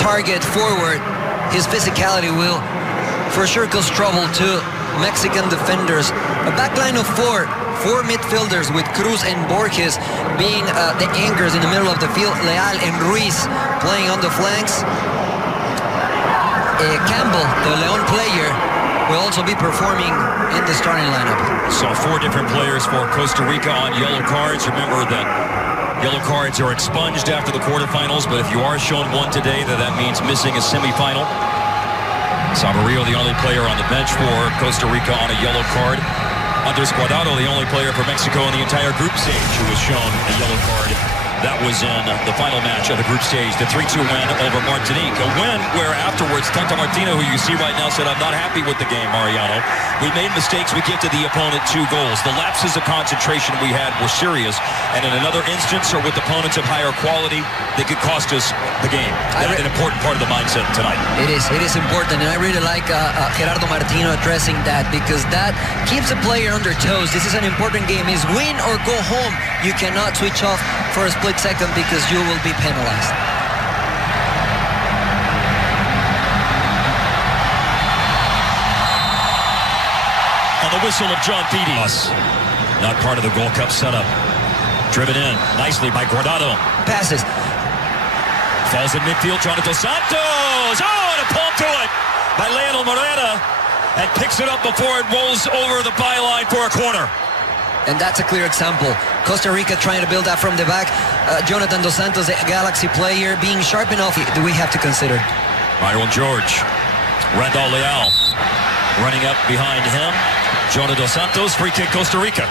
target forward, his physicality will for sure cause trouble to Mexican defenders. A backline of four midfielders with Cruz and Borges being the anchors in the middle of the field. Leal and Ruiz playing on the flanks. Campbell, the León player, will also be performing in the starting lineup. So 4 different players for Costa Rica on yellow cards. Remember that yellow cards are expunged after the quarterfinals, but if you are shown one today, that means missing a semifinal. Saborío, the only player on the bench for Costa Rica on a yellow card. Andrés Guardado, the only player for Mexico in the entire group stage who was shown a yellow card. That was in the final match of the group stage, the 3-2 win over Martinique. A win where afterwards, Tata Martino, who you see right now, said, "I'm not happy with the game, Mariano. We made mistakes. We gifted the opponent 2 goals. The lapses of concentration we had were serious. And in another instance, or with opponents of higher quality, they could cost us the game." That's an important part of the mindset tonight. It is important. And I really like Gerardo Martino addressing that, because that keeps a player on their toes. This is an important game. It's win or go home. You cannot switch off for a split second because you will be penalized. On the whistle of John Petey. Not part of the Gold Cup setup. Driven in nicely by Guardado. Passes. Falls in midfield, Jonathan Dos Santos. Oh, and a palm to it by Lionel Moreta. And picks it up before it rolls over the byline for a corner. And that's a clear example. Costa Rica trying to build that from the back. Jonathan Dos Santos, the Galaxy player, being sharp enough, do we have to consider. Myron George. Randall Leal running up behind him. Jonathan Dos Santos, free kick Costa Rica.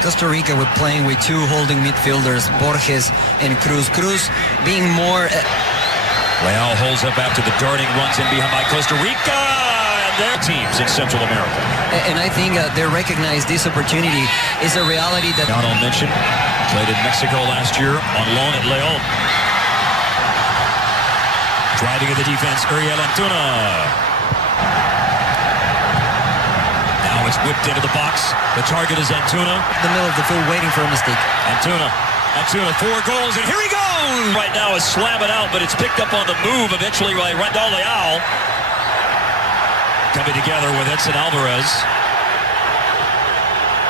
Costa Rica were playing with 2 holding midfielders, Borges and Cruz. Cruz being more... Leal holds up after the darting runs in behind by Costa Rica. Their teams in Central America. And I think they recognize this opportunity is a reality that... Donald mentioned, played in Mexico last year on loan at León. Driving at the defense, Uriel Antuna. Now it's whipped into the box. The target is Antuna. The middle of the field waiting for a mistake. Antuna, 4 goals, and here he goes! Right now is slamming out, but it's picked up on the move eventually by Randall Leal. Coming together with Edson Alvarez.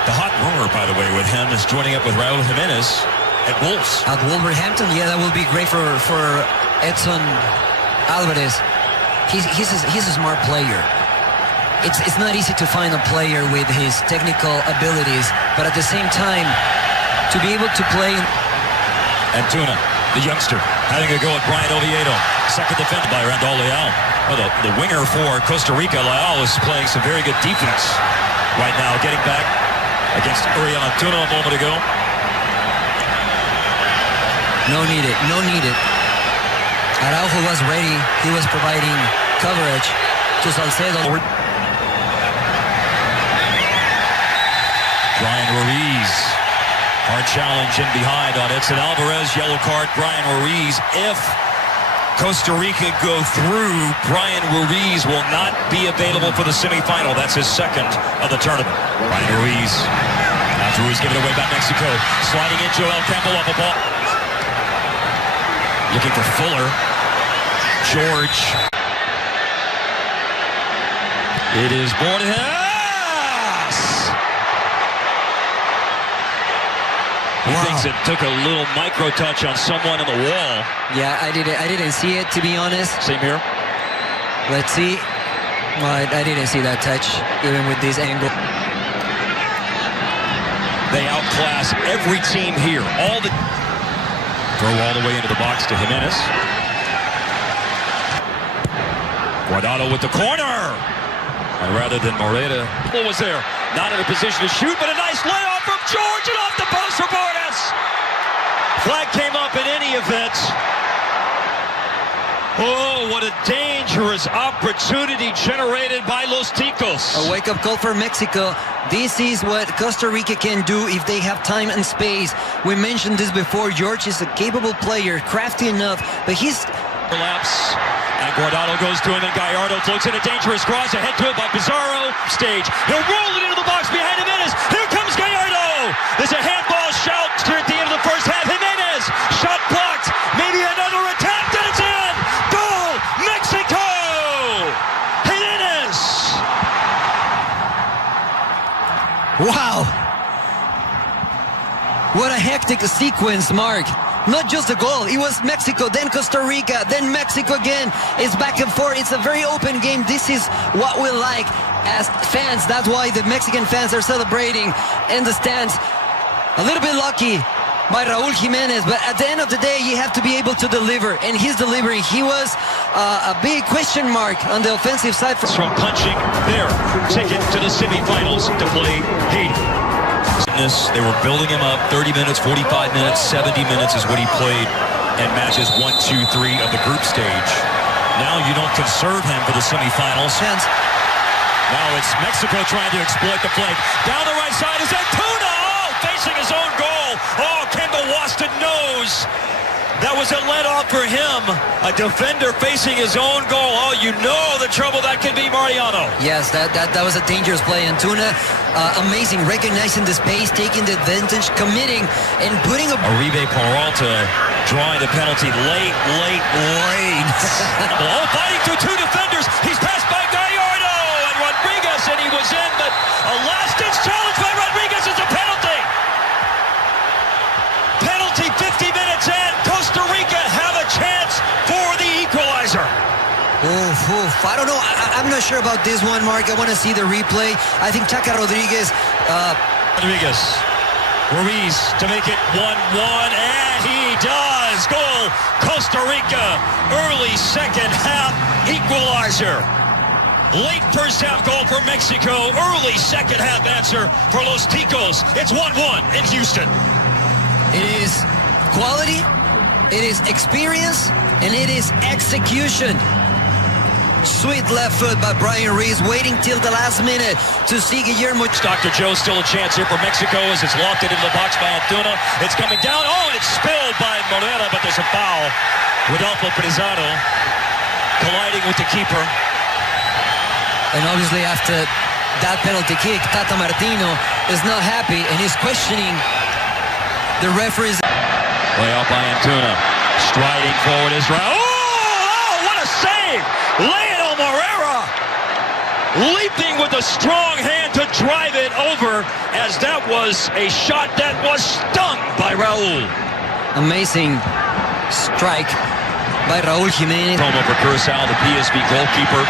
The hot rumor, by the way, with him is joining up with Raúl Jiménez at Wolves. At Wolverhampton, yeah, that will be great for Edson Alvarez. He's a smart player. It's not easy to find a player with his technical abilities, but at the same time, to be able to play... Antuna, the youngster, having a go at Brian Oviedo. Second defended by Randall Leal. Oh, the winger for Costa Rica, Leal, is playing some very good defense right now, getting back against Uriel Antuna a moment ago. No needed. Araujo was ready. He was providing coverage to Salcedo. Brian Ruiz. Hard challenge in behind on Edson Alvarez. Yellow card, Brian Ruiz. If Costa Rica go through, Brian Ruiz will not be available for the semifinal. That's his second of the tournament. Brian Ruiz. After Ruiz given away by Mexico. Sliding in, Joel Campbell off a ball. Looking for Fuller. George. It is Borges. He thinks it took a little micro touch on someone on the wall. Yeah, I didn't see it, to be honest. Same here. Let's see. Well, I didn't see that touch, even with this angle. They outclass every team here. Throw all the way into the box to Jimenez. Guardado with the corner. And rather than Moreta, what was there? Not in a position to shoot, but a nice layoff from George and off the post for Borges. Flag came up in any event. Oh, what a dangerous opportunity generated by Los Ticos. A wake-up call for Mexico. This is what Costa Rica can do if they have time and space. We mentioned this before. George is a capable player, crafty enough, but he's... Relapse, and Guardado goes to him, and Gallardo floats in a dangerous cross, ahead to it by Pizarro. Stage, he'll roll it into the box behind Jimenez. Here comes Gallardo. There's a handball shout here at the end of the first half. Jimenez climactic sequence, Mark. Not just a goal. It was Mexico, then Costa Rica, then Mexico again. It's back and forth. It's a very open game. This is what we like as fans. That's why the Mexican fans are celebrating in the stands. A little bit lucky by Raúl Jiménez, but at the end of the day, you have to be able to deliver, and he's delivering. He was a big question mark on the offensive side. From punching their ticket to the semifinals to play Haiti. They were building him up 30 minutes, 45 minutes, 70 minutes is what he played in matches 1, 2, 3 of the group stage. Now you don't conserve him for the semifinals. Now it's Mexico trying to exploit the flank. Down the right side is Antuna! Oh, facing his own goal. Oh, Kendall Waston knows. That was a let-off for him. A defender facing his own goal. Oh, you know the trouble that can be, Mariano. Yes, that was a dangerous play. Antuna, amazing, recognizing the space, taking the advantage, committing, and putting a... Uribe Peralta drawing the penalty late. Oh, fighting through two defenders. He's passed by Gallardo and Rodriguez, and he was in, but a last-ditch challenge by Rodriguez is a penalty. Penalty 50 minutes in. Costa Rica have a chance for the equalizer. I don't know. I'm not sure about this one, Mark. I want to see the replay. I think Chaca Rodriguez. Ruiz to make it 1-1, and he does. Goal, Costa Rica. Early second half equalizer. Late first half goal for Mexico. Early second half answer for Los Ticos. It's 1-1 in Houston. It is quality, it is experience, and it is execution. Sweet left foot by Brian Reese, waiting till the last minute to see Guillermo. Dr. Joe still a chance here for Mexico as it's locked into the box by Antuna. It's coming down. Oh, and it's spilled by Morera, but there's a foul. Rodolfo Prizano colliding with the keeper. And obviously after that penalty kick, Tata Martino is not happy and he's questioning the referees. Way out by Antuna. Striding forward is Raul. Oh, what a save! Lionel Morera leaping with a strong hand to drive it over, as that was a shot that was stung by Raul. Amazing strike by Raúl Jiménez. Promo for Curacao, the PSV goalkeeper,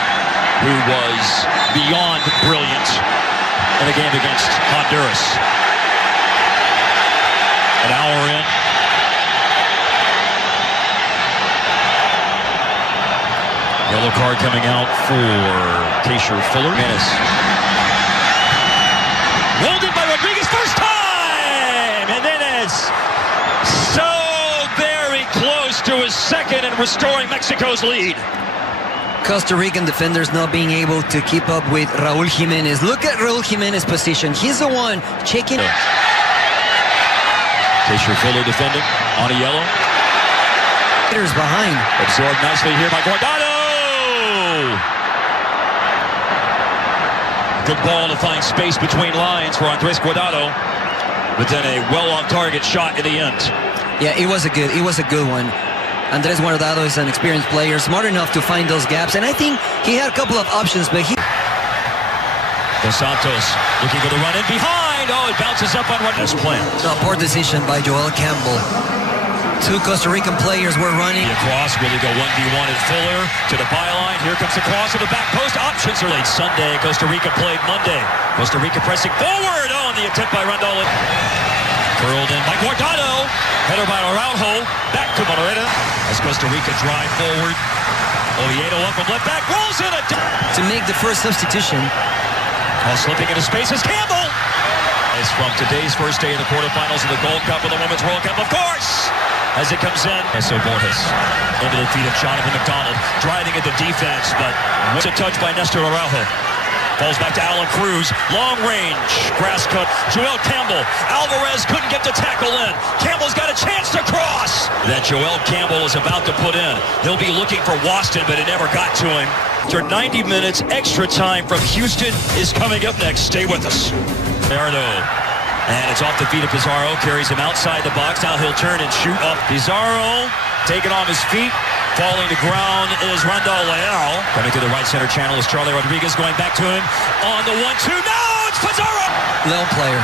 who was beyond brilliant in the game against Honduras. An hour in. Yellow card coming out for Keisher Fuller. Rolled in by Rodriguez first time! And then it's so very close to his second and restoring Mexico's lead. Costa Rican defenders not being able to keep up with Raúl Jiménez. Look at Raúl Jiménez's position. He's the one checking. Keisher Fuller defending on a yellow. Behind. Absorbed nicely here by Guardado. Good ball to find space between lines for Andres Guardado, but then a well-on-target shot in the end. Yeah, it was a good one. Andres Guardado is an experienced player, smart enough to find those gaps, and I think he had a couple of options, but he... Dos Santos looking for the run in behind. Oh, it bounces up on Rodriguez. No, poor decision by Joel Campbell. Two Costa Rican players were running. Across, really go 1v1 at Fuller to the byline. Here comes the cross to the back post. Options are late Sunday. Costa Rica played Monday. Costa Rica pressing forward. Oh, and the attempt by Rondon. Curled in by Guardado. Header by Araujo. Back to Morera as Costa Rica drive forward. Oviedo up from left back. Rolls in. To make the first substitution. All slipping into space is Campbell. It's from today's first day of the quarterfinals of the Gold Cup and the Women's World Cup, of course. As it comes in, Eso Borges into the feet of Jonathan McDonald, driving into defense, but it's a touch by Nestor Araujo. Falls back to Alan Cruz, long range, grass cut. Joel Campbell, Alvarez couldn't get the tackle in. Campbell's got a chance to cross. That Joel Campbell is about to put in. He'll be looking for Waston, but it never got to him. After 90 minutes, extra time from Houston is coming up next. Stay with us. Pizarro. And it's off the feet of Pizarro, carries him outside the box. Now he'll turn and shoot up. Pizarro taken off his feet. Falling to ground is Randall Leal. Coming to the right center channel is Charlie Rodriguez going back to him on the 1-2. No, it's Pizarro! Lone player.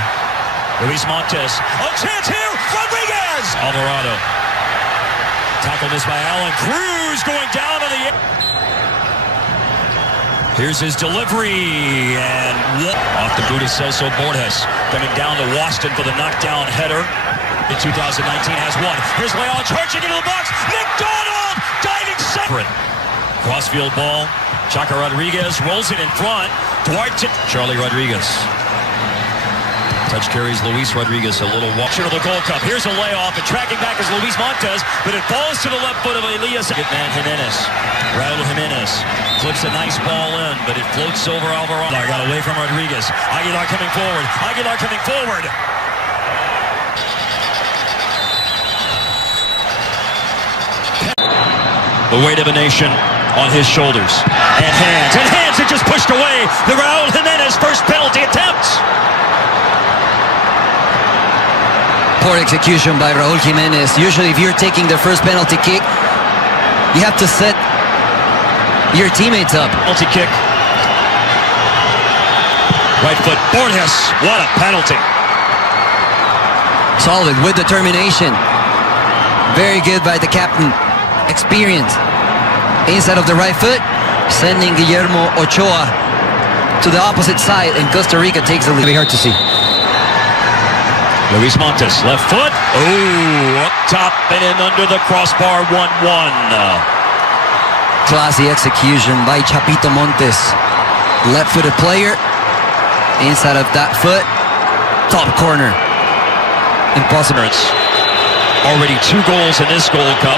Luis Montes. A chance here. Rodriguez! Alvarado. Tackle missed by Allen. Cruz going down to the air. Here's his delivery, and off the boot of Celso Borges. Coming down to Waston for the knockdown header. In 2019 has one. Here's Leon charging into the box. McDonald diving separate. Crossfield ball. Chaca Rodriguez rolls it in front. Duarte. Charlie Rodriguez. Touch carries Luis Rodriguez a little walk to the Gold Cup. Here's a layoff, and tracking back is Luis Montes, but it falls to the left foot of Elias. Good man Jimenez. Raul Jimenez flips a nice ball in, but it floats over Alvarado. Got away from Rodriguez. Aguilar coming forward. Aguilar coming forward. The weight of a nation on his shoulders. And hands, it just pushed away. The Raul Jimenez first penalty attempt. Poor execution by Raul Jimenez. Usually if you're taking the first penalty kick, you have to set your teammates up. Penalty kick. Right foot, Borges. What a penalty. Solid with determination. Very good by the captain. Experience. Inside of the right foot, sending Guillermo Ochoa to the opposite side, and Costa Rica takes the lead. Very hard to see. Luis Montes, left foot. Oh, up top and in under the crossbar, 1-1. Classy execution by Chapito Montes. Left-footed player. Inside of that foot. Top corner. Impossible. Already 2 goals in this Gold Cup.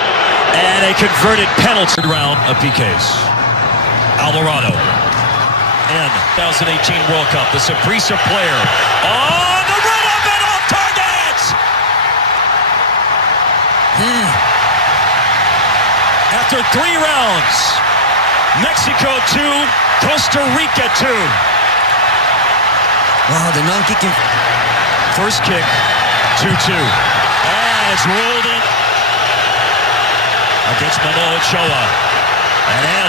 And a converted penalty round of PKs. Alvarado. And 2018 World Cup. The Saprissa player. On the run up and off target! After 3 rounds, Mexico 2, Costa Rica 2. Wow, the non-kicking. First kick, 2-2. And it's rolled in against Ochoa. And then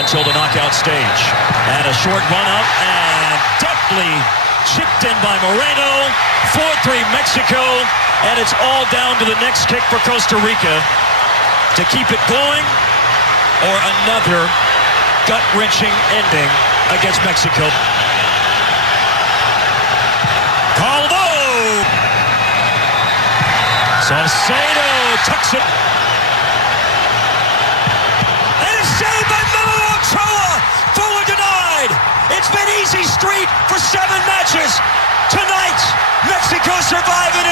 until the knockout stage. And a short run-up, and deftly chipped in by Moreno. 4-3 Mexico, and it's all down to the next kick for Costa Rica to keep it going, or another gut-wrenching ending against Mexico. Calvo! Saucedo tucks it. And it's saved by Ochoa! Forward denied! It's been easy street for 7 matches. Tonight, Mexico survive an